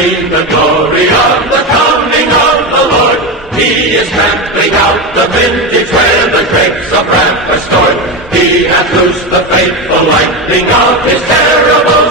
seen the glory of the coming of the Lord. He is trampling out the vintage where the grapes of wrath are stored. He hath loosed the faithful lightning of his terrible